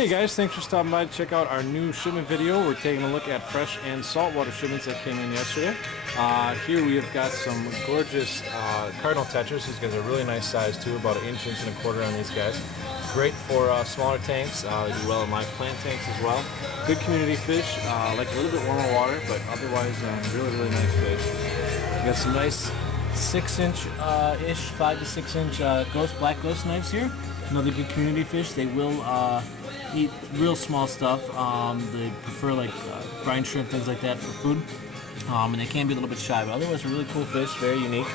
Hey guys, thanks for stopping by to check out our new shipment video. We're taking a look at fresh and saltwater shipments that came in yesterday. Here we have got some gorgeous cardinal tetras. These guys are really nice size too, about an inch and a quarter on these guys. Great for smaller tanks. They do well in live plant tanks as well. Good community fish, like a little bit warmer water, but otherwise really nice fish. We got some nice 6-inch-ish, 5 to 6 inch black ghost knives here. Another good community fish. They will eat real small stuff. They prefer like brine shrimp, things like that for food. And they can be a little bit shy, but otherwise a really cool fish, very unique.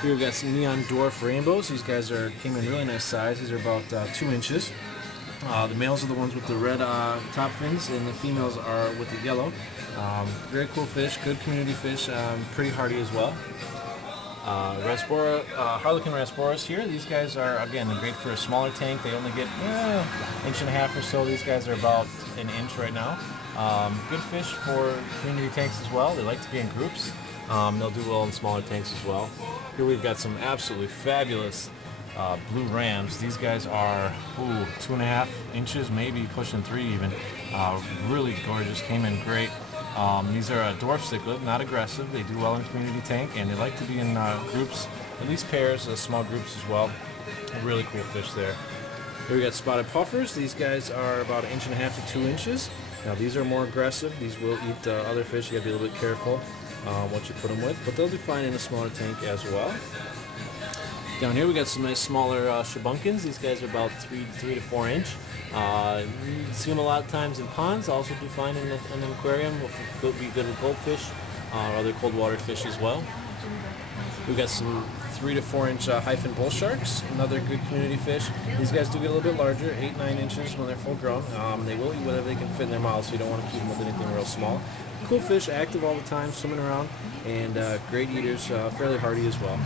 Here we've got some neon dwarf rainbows. These guys came in really nice size. These are about 2 inches. The males are the ones with the red top fins, and the females are with the yellow. Very cool fish, good community fish, pretty hardy as well. Harlequin rasboras here. These guys are, again, great for a smaller tank. They only get inch and a half or so. These guys are about an inch right now. Good fish for community tanks as well. They like to be in groups. They'll do well in smaller tanks as well. Here we've got some absolutely fabulous blue rams. These guys are 2.5 inches, maybe pushing 3 even. Really gorgeous, came in great. These are a dwarf cichlid, not aggressive. They do well in community tank, and they like to be in groups, at least pairs, small groups as well. A really cool fish there. Here we got spotted puffers. These guys are about 1.5 inches to 2 inches. Now these are more aggressive. These will eat other fish. You gotta be a little bit careful what you put them with, but they'll do fine in a smaller tank as well. Down here we got some nice smaller shabunkins. These guys are about 3 to 4 inch. You see them a lot of times in ponds. Also do fine in an aquarium. Will be good with goldfish or other cold water fish as well. We've got some 3 to 4 inch hyphen bull sharks. Another good community fish. These guys do get a little bit larger, 8-9 inches when they're full grown. They will eat whatever they can fit in their mouth, so you don't want to keep them with anything real small. Cool fish, active all the time, swimming around, and great eaters, fairly hardy as well.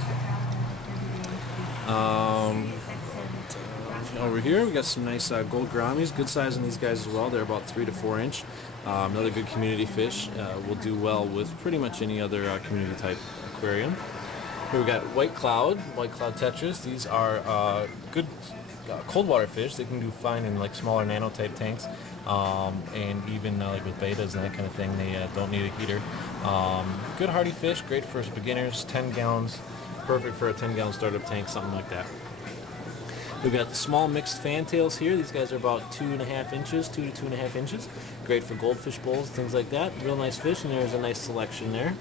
Over here we got some nice gold gouramis, good size on these guys as well. They're about 3 to 4 inch. Another good community fish. Will do well with pretty much any other community type aquarium. Here we got white cloud tetras. These are good cold water fish. They can do fine in like smaller nano type tanks, and even like with betas and that kind of thing. They don't need a heater. Good hardy fish, great for beginners. 10 gallons, perfect for a 10-gallon startup tank, something like that. We've got the small mixed fantails here. These guys are about 2.5 inches, 2 to 2.5 inches. Great for goldfish bowls, things like that. Real nice fish, and there's a nice selection there.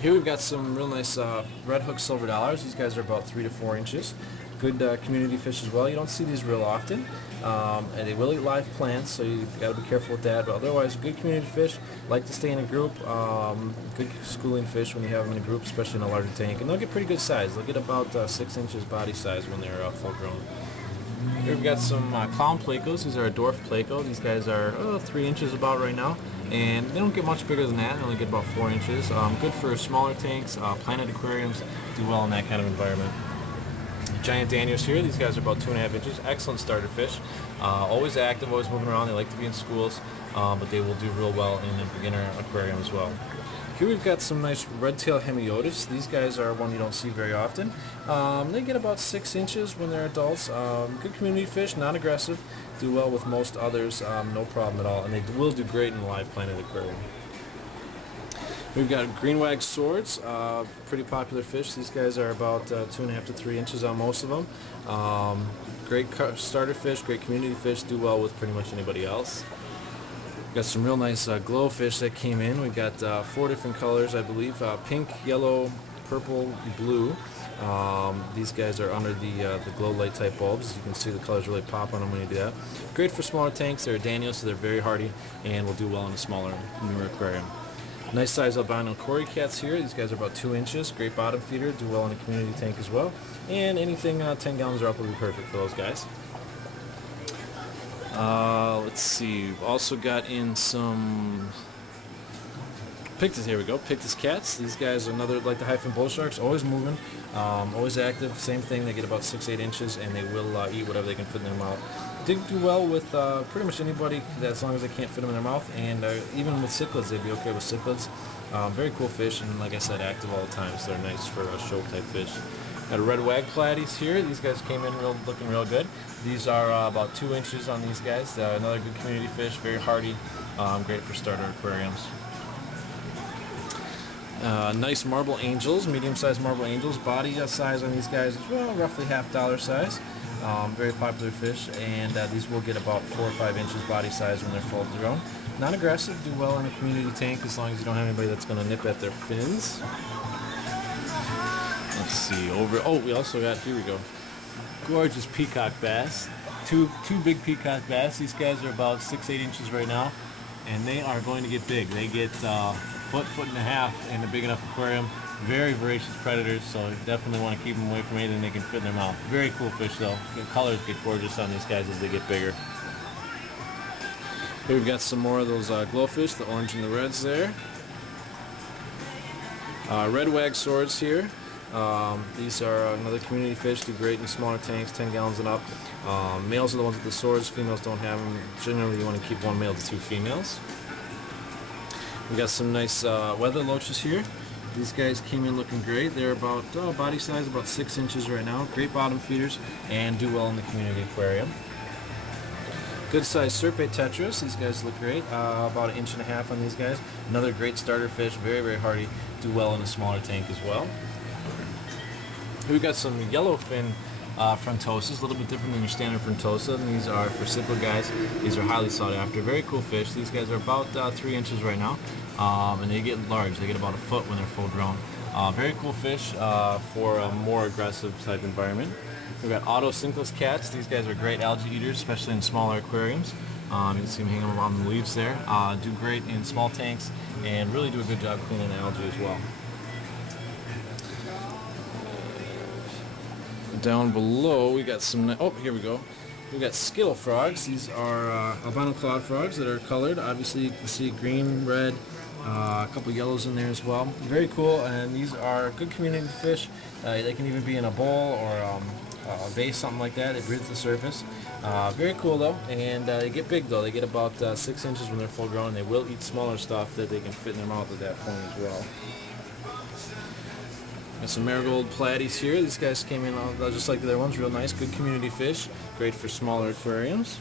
Here we've got some real nice red hook silver dollars. These guys are about 3 to 4 inches. Good community fish as well. You don't see these real often, and they will eat live plants, so you got to be careful with that. But otherwise, good community fish. Like to stay in a group. Good schooling fish when you have them in a group, especially in a larger tank, and they'll get pretty good size. They'll get about 6 inches body size when they're full grown. Here we've got some clown placos. These are a dwarf placo. These guys are 3 inches about right now, and they don't get much bigger than that. They only get about 4 inches. Good for smaller tanks, planted aquariums. Do well in that kind of environment. Giant danios here. These guys are about 2.5 inches. Excellent starter fish. Always active, always moving around. They like to be in schools, but they will do real well in a beginner aquarium as well. Here we've got some nice red-tailed hemiotis. These guys are one you don't see very often. They get about 6 inches when they're adults. Good community fish, not aggressive. Do well with most others, no problem at all. And they will do great in a live planted aquarium. We've got greenwag swords, pretty popular fish. These guys are about 2.5 to 3 inches on most of them. Great starter fish, great community fish, do well with pretty much anybody else. We've got some real nice glow fish that came in. We've got 4 different colors, I believe, pink, yellow, purple, blue. These guys are under the glow light type bulbs. You can see the colors really pop on them when you do that. Great for smaller tanks. They're danios, so they're very hardy and will do well in a smaller, newer aquarium. Nice size albino cory cats here. These guys are about 2 inches. Great bottom feeder. Do well in a community tank as well. And anything 10 gallons or up will be perfect for those guys. Let's see. We've also got in some Pictus. Here we go. Pictus cats. These guys are another like the hyphen bull sharks. Always moving. Always active. Same thing. They get about 6-8 inches, and they will eat whatever they can fit in their mouth. They do well with pretty much anybody as long as they can't fit them in their mouth, and even with cichlids, they'd be okay with cichlids. Very cool fish, and like I said, active all the time, so they're nice for show type fish. Got a red wag platies here. These guys came in looking real good. These are about 2 inches on these guys. Another good community fish, very hardy, great for starter aquariums. Nice marble angels, medium-sized marble angels. Body size on these guys is roughly $half size. Very popular fish, and these will get about 4 or 5 inches body size when they're full grown. Non-aggressive, do well in a community tank as long as you don't have anybody that's going to nip at their fins. Let's see, we also got, here we go, gorgeous peacock bass. Two big peacock bass. These guys are about 6-8 inches right now, and they are going to get big. They get foot and a half in a big enough aquarium. Very voracious predators, so you definitely want to keep them away from anything they can fit in their mouth. Very cool fish though. The colors get gorgeous on these guys as they get bigger. Here we've got some more of those glowfish, the orange and the reds there. Red wag swords here. These are another community fish, do great in smaller tanks, 10 gallons and up. Males are the ones with the swords, females don't have them. Generally you want to keep 1 male to 2 females. We got some nice weather loaches here. These guys came in looking great. They're about body size about 6 inches right now. Great bottom feeders and do well in the community aquarium. Good sized serpate tetras. These guys look great. About 1.5 inches on these guys. Another great starter fish. Very, very hardy. Do well in a smaller tank as well. We've got some yellowfin frontosas, a little bit different than your standard frontosa. And these are for cichlid guys. These are highly sought after. Very cool fish. These guys are about 3 inches right now. And they get large. They get about 1 foot when they're full grown. Very cool fish for a more aggressive type environment. We've got autosynclus cats. These guys are great algae eaters, especially in smaller aquariums. You can see them hanging on the leaves there. Do great in small tanks and really do a good job cleaning algae as well. Down below we got some, here we go. We got skittle frogs. These are albino cloud frogs that are colored. Obviously you can see green, red, a couple yellows in there as well. Very cool, and these are good community fish. They can even be in a bowl or a vase, something like that. They breathe to the surface. Very cool though, and they get big though. They get about 6 inches when they're full grown. They will eat smaller stuff that they can fit in their mouth at that point as well. Got some marigold platies here. These guys came in just like the other ones, real nice, good community fish, great for smaller aquariums.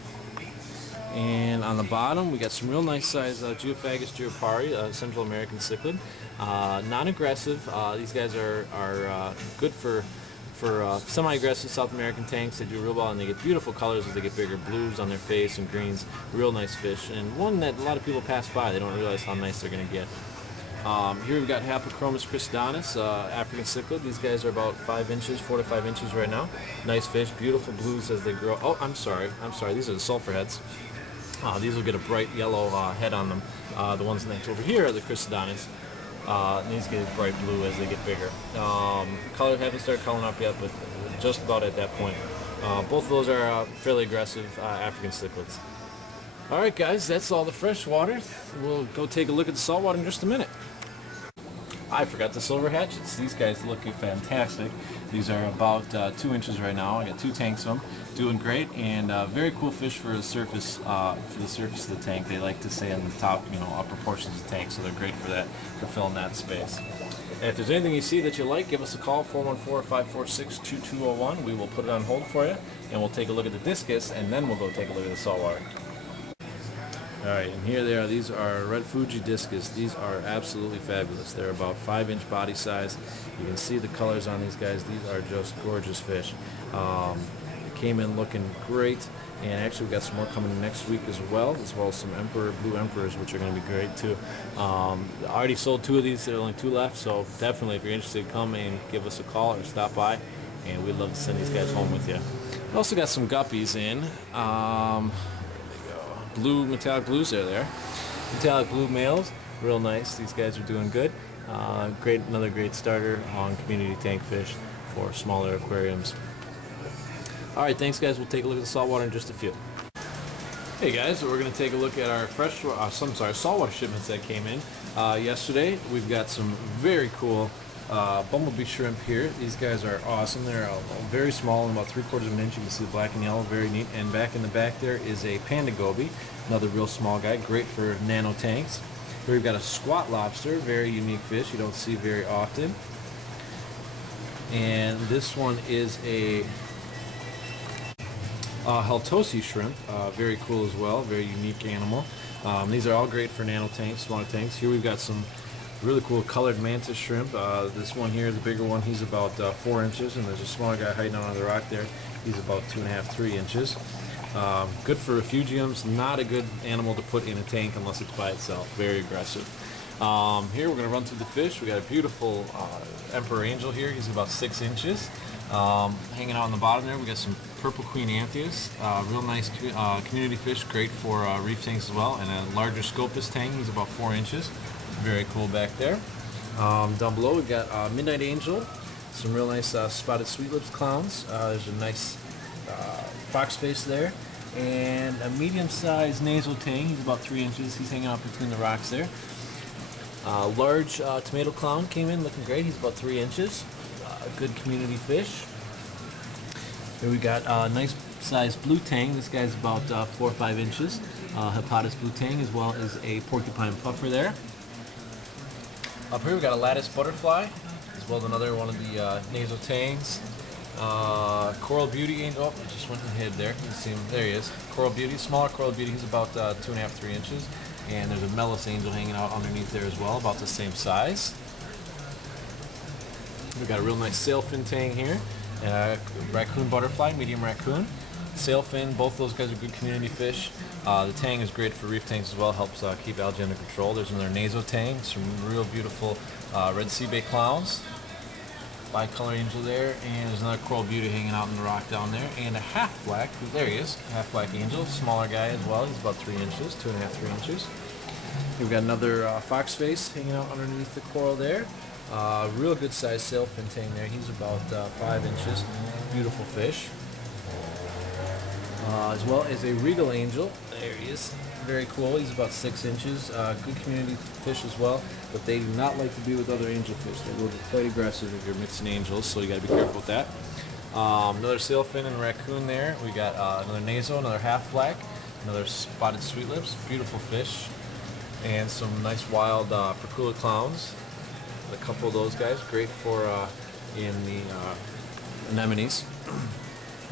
And on the bottom, we got some real nice size Geophagus geopari, Central American cichlid. Non-aggressive. These guys are good for semi-aggressive South American tanks. They do real well, and they get beautiful colors as they get bigger, blues on their face and greens. Real nice fish, and one that a lot of people pass by. They don't realize how nice they're going to get. Here we've got Haplochromis chrysodonis, African cichlid. These guys are about 5 inches, 4 to 5 inches right now. Nice fish, beautiful blues as they grow. Oh, I'm sorry. These are the sulfur heads. These will get a bright yellow head on them. The ones next over here are the chrysodonis. And these get bright blue as they get bigger. Color haven't started coloring up yet, but just about at that point. Both of those are fairly aggressive African cichlids. Alright guys, that's all the freshwater. We'll go take a look at the saltwater in just a minute. I forgot the silver hatchets. These guys look fantastic. These are about 2 inches right now. I got 2 tanks of them, doing great, and very cool fish for the surface of the tank. They like to stay on the top, upper portions of the tank, so they're great for that, for filling that space. And if there's anything you see that you like, give us a call, 414-546-2201. We will put it on hold for you, and we'll take a look at the discus, and then we'll go take a look at the saltwater. Alright, and here they are. These are red Fuji discus. These are absolutely fabulous. They're about 5-inch body size. You can see the colors on these guys. These are just gorgeous fish. They came in looking great, and actually we got some more coming next week as well as some blue emperors, which are going to be great too. I already sold 2 of these. There are only 2 left, so definitely if you're interested, come and give us a call or stop by, and we'd love to send these guys home with you. We also got some guppies in. Blue, metallic blues there. Metallic blue males, real nice. These guys are doing good. Another great starter on community tank fish for smaller aquariums. Alright, thanks guys. We'll take a look at the saltwater in just a few. Hey guys, so we're going to take a look at our saltwater shipments that came in yesterday. We've got some very cool bumblebee shrimp here. These guys are awesome. They're very small, about 3/4 of an inch. You can see the black and yellow, very neat. And back in the back there is a panda goby, another real small guy, great for nano tanks. Here we've got a squat lobster, very unique fish you don't see very often. And this one is a Haltosi shrimp, very cool as well, very unique animal. These are all great for nano tanks, smaller tanks. Here we've got some really cool colored mantis shrimp. This one here is a bigger one. He's about 4 inches, and there's a smaller guy hiding out on the rock there. He's about 2.5, 3 inches. Good for refugiums. Not a good animal to put in a tank unless it's by itself. Very aggressive. Here we're going to run through the fish. We got a beautiful emperor angel here. He's about 6 inches. Hanging out on the bottom there, we got some purple queen antheus. Real nice community fish, great for reef tanks as well. And a larger scopus tang. He's about 4 inches. Very cool back there. Down below we've got midnight angel. Some real nice spotted sweet lips clowns. There's a nice fox face there. And a medium-sized nasal tang. He's about 3 inches. He's hanging out between the rocks there. Large tomato clown came in looking great. He's about 3 inches. Good community fish. Here we got a nice sized blue tang. This guy's about 4 or 5 inches. Hepatus blue tang, as well as a porcupine puffer there. Up here we got a lattice butterfly, as well as another one of the nasal tangs. Coral beauty angel. Oh, it just went and hid there. You can see him. There he is. Coral beauty, smaller coral beauty. He's about 2.5, 3 inches. And there's a Melis angel hanging out underneath there as well, about the same size. We got a real nice sailfin tang here, and a raccoon butterfly, medium raccoon. Sailfin, both those guys are good community fish. The tang is great for reef tanks as well, helps keep algae under control. There's another naso tang, some real beautiful red sea bay clowns. Bicolor angel there, and there's another coral beauty hanging out in the rock down there, and a half black. There he is, half black angel, smaller guy as well. He's about 3 inches, 2.5, 3 inches. We've got another fox face hanging out underneath the coral there. Real good sized sailfin tang there. He's about 5 inches. Beautiful fish. As well as a regal angel. There he is. Very cool. He's about 6 inches. Good community fish as well, but they do not like to be with other angelfish. They will be quite aggressive if you're mixing angels, so you got to be careful with that. Another sailfin and raccoon there. We got another naso, another half black, another spotted sweet lips. Beautiful fish, and some nice wild percula clowns. A couple of those guys, great for in the anemones.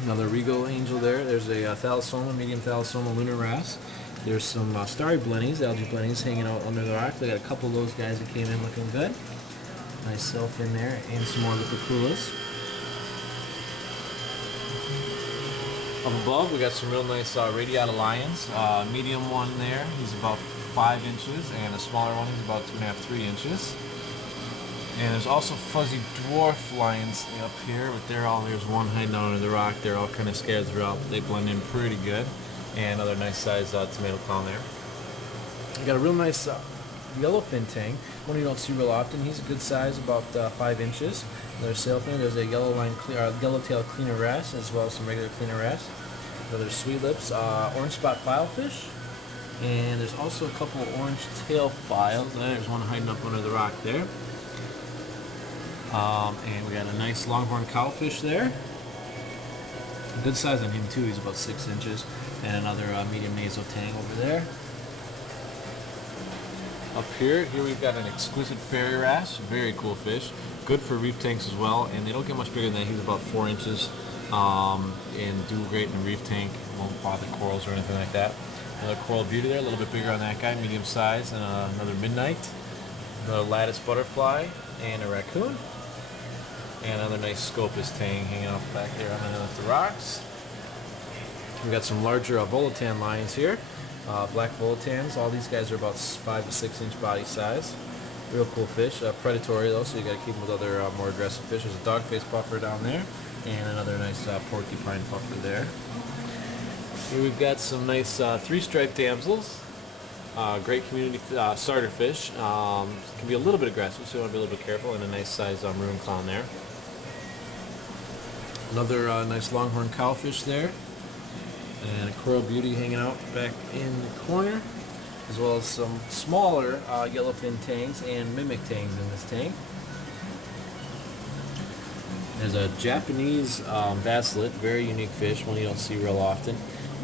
Another regal angel there. There's a thalassoma, medium thalassoma lunar wrasse. There's some starry blennies, algae blennies hanging out under the rock. They got a couple of those guys that came in looking good. Nice self in there, and some more of the perculas. Up above, we got some real nice radiata lions. Medium one there, he's about 5 inches, and a smaller one, he's about 2.5, 3 inches. And there's also fuzzy dwarf lions up here, but there's one hiding down under the rock. They're all kind of scattered throughout, but they blend in pretty good. And another nice size tomato clown there. We got a real nice yellowfin tang, one you don't see real often. He's a good size, about 5 inches. Another sailfin. There's a yellowtail cleaner wrasse, as well as some regular cleaner wrasse. Another sweet lips, orange spot filefish. And there's also a couple of orange tail files. There's one hiding up under the rock there. And we got a nice longhorn cowfish there. A good size on him too, he's about 6 inches. And another medium nasal tang over there. Up here we've got an exquisite fairy wrasse, very cool fish. Good for reef tanks as well, and they don't get much bigger than that. He's about 4 inches, and do great in a reef tank. Won't bother corals or anything like that. Another coral beauty there, a little bit bigger on that guy, medium size, and another midnight. Another lattice butterfly, and a raccoon. And another nice scopus tang hanging out back there underneath the rocks. We got some larger volatan lions here, black volatans. All these guys are about 5 to 6 inch body size. Real cool fish, predatory though, so you got to keep them with other more aggressive fish. There's a dogface puffer down there, and another nice porcupine puffer there. Here we've got some nice three-striped damsels. Great community starter fish. Can be a little bit aggressive, so you want to be a little bit careful. And a nice size maroon clown there. Another nice longhorn cowfish there, and a coral beauty hanging out back in the corner, as well as some smaller yellowfin tangs and mimic tangs in this tank. There's a Japanese basslet, very unique fish, one you don't see real often.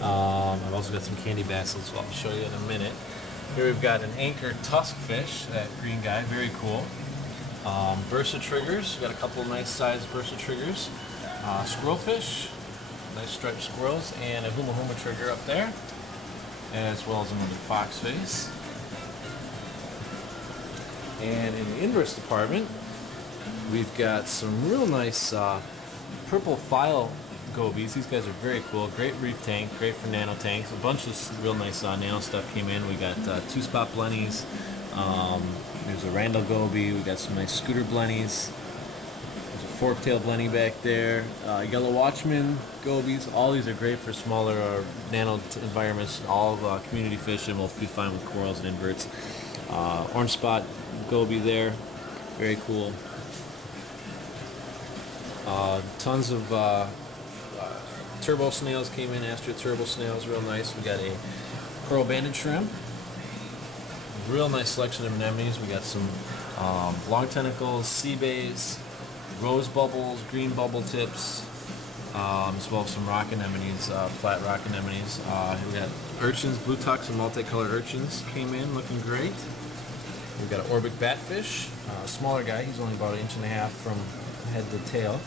I've also got some candy basslets, so I'll show you in a minute. Here we've got an anchor tusk fish, that green guy, very cool. Bursa triggers, got a couple of nice sized bursa triggers. Squirrelfish, nice striped squirrels, and a huma huma trigger up there, as well as another fox face. And in the inverse department, we've got some real nice purple file gobies. These guys are very cool. Great reef tank, great for nano tanks. A bunch of real nice nano stuff came in. We got two spot blennies. There's a Randall goby. We got some nice scooter blennies. There's a fork-tail blenny back there. Yellow Watchman gobies. All these are great for smaller nano environments. All community fish and will be fine with corals and inverts. Orange spot goby there. Very cool. Tons of turbo snails came in. Astro turbo snails, real nice. We got a coral banded shrimp. Real nice selection of anemones. We got some long tentacles, sea bays, rose bubbles, green bubble tips, as well as some rock anemones, flat rock anemones. We got urchins, blue tucks, and multicolored urchins came in, looking great. We've got an orbic batfish, a smaller guy. He's only about 1.5 inches from head to tail.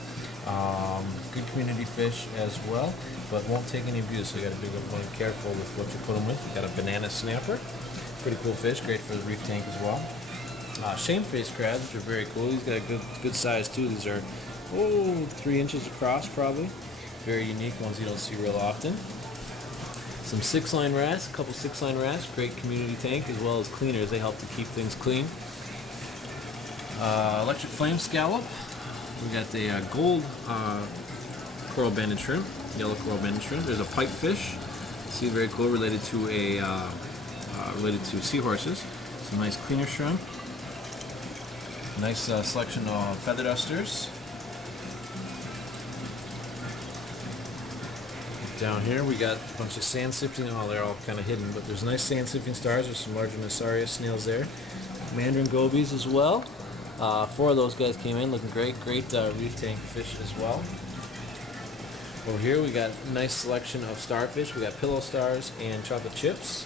Good community fish as well, but won't take any abuse, so you got to be careful with what you put them with. We got a banana snapper. Pretty cool fish, great for the reef tank as well. Shamefaced crabs, which are very cool. These got a good size too. These are 3 inches across probably. Very unique ones you don't see real often. Some 6-line wrasse, a couple 6-line wrasse, great community tank as well as cleaners. They help to keep things clean. Electric flame scallop. We got the gold coral banded shrimp, yellow coral banded shrimp. There's a pipefish. See, very cool, related to seahorses. Some nice cleaner shrimp. Nice selection of feather dusters. Down here we got a bunch of sand sifting. Oh, they're all kind of hidden, but there's nice sand sifting stars. There's some larger Nassarius snails there. Mandarin gobies as well. 4 of those guys came in, looking great. Great reef tank fish as well. Over here we got a nice selection of starfish. We got pillow stars and chocolate chips.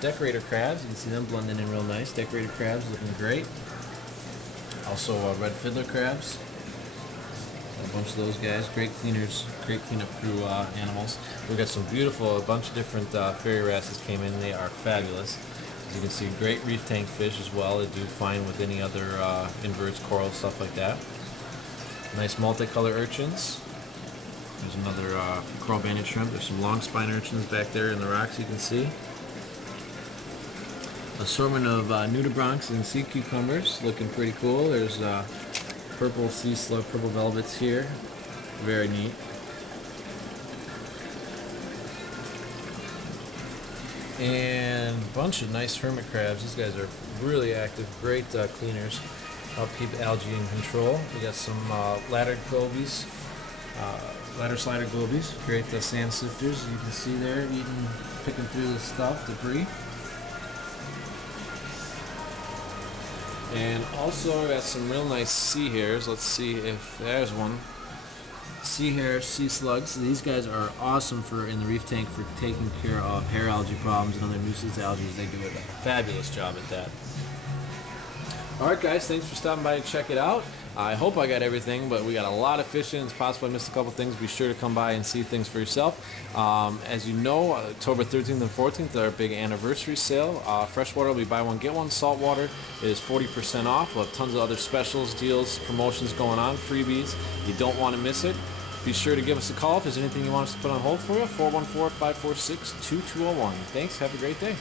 Decorator crabs, you can see them blending in real nice. Decorator crabs looking great. Also red fiddler crabs. A bunch of those guys. Great cleaners, great cleanup crew animals. We've got some beautiful, a bunch of different fairy wrasses came in. They are fabulous. As you can see, great reef tank fish as well. They do fine with any other inverts, corals, stuff like that. Nice multicolor urchins. There's another coral banded shrimp. There's some long spine urchins back there in the rocks you can see. Assortment of nudibranchs and sea cucumbers, looking pretty cool. There's purple sea slug, purple velvets here. Very neat. And a bunch of nice hermit crabs. These guys are really active, great cleaners. Help keep algae in control. We got some ladder gobies, ladder slider gobies. Great sand sifters. You can see there, picking through the stuff, debris. And also we got some real nice sea hares. Let's see if there's one. Sea hares, sea slugs. These guys are awesome in the reef tank for taking care of hair algae problems and other nuisance algae. They do a fabulous job at that. Alright guys, thanks for stopping by to check it out. I hope I got everything, but we got a lot of fish in. It's possible I missed a couple things. Be sure to come by and see things for yourself. As you know, October 13th and 14th, our big anniversary sale. Freshwater will be buy one, get one. Saltwater is 40% off. We'll have tons of other specials, deals, promotions going on, freebies. You don't want to miss it. Be sure to give us a call if there's anything you want us to put on hold for you. 414-546-2201. Thanks. Have a great day.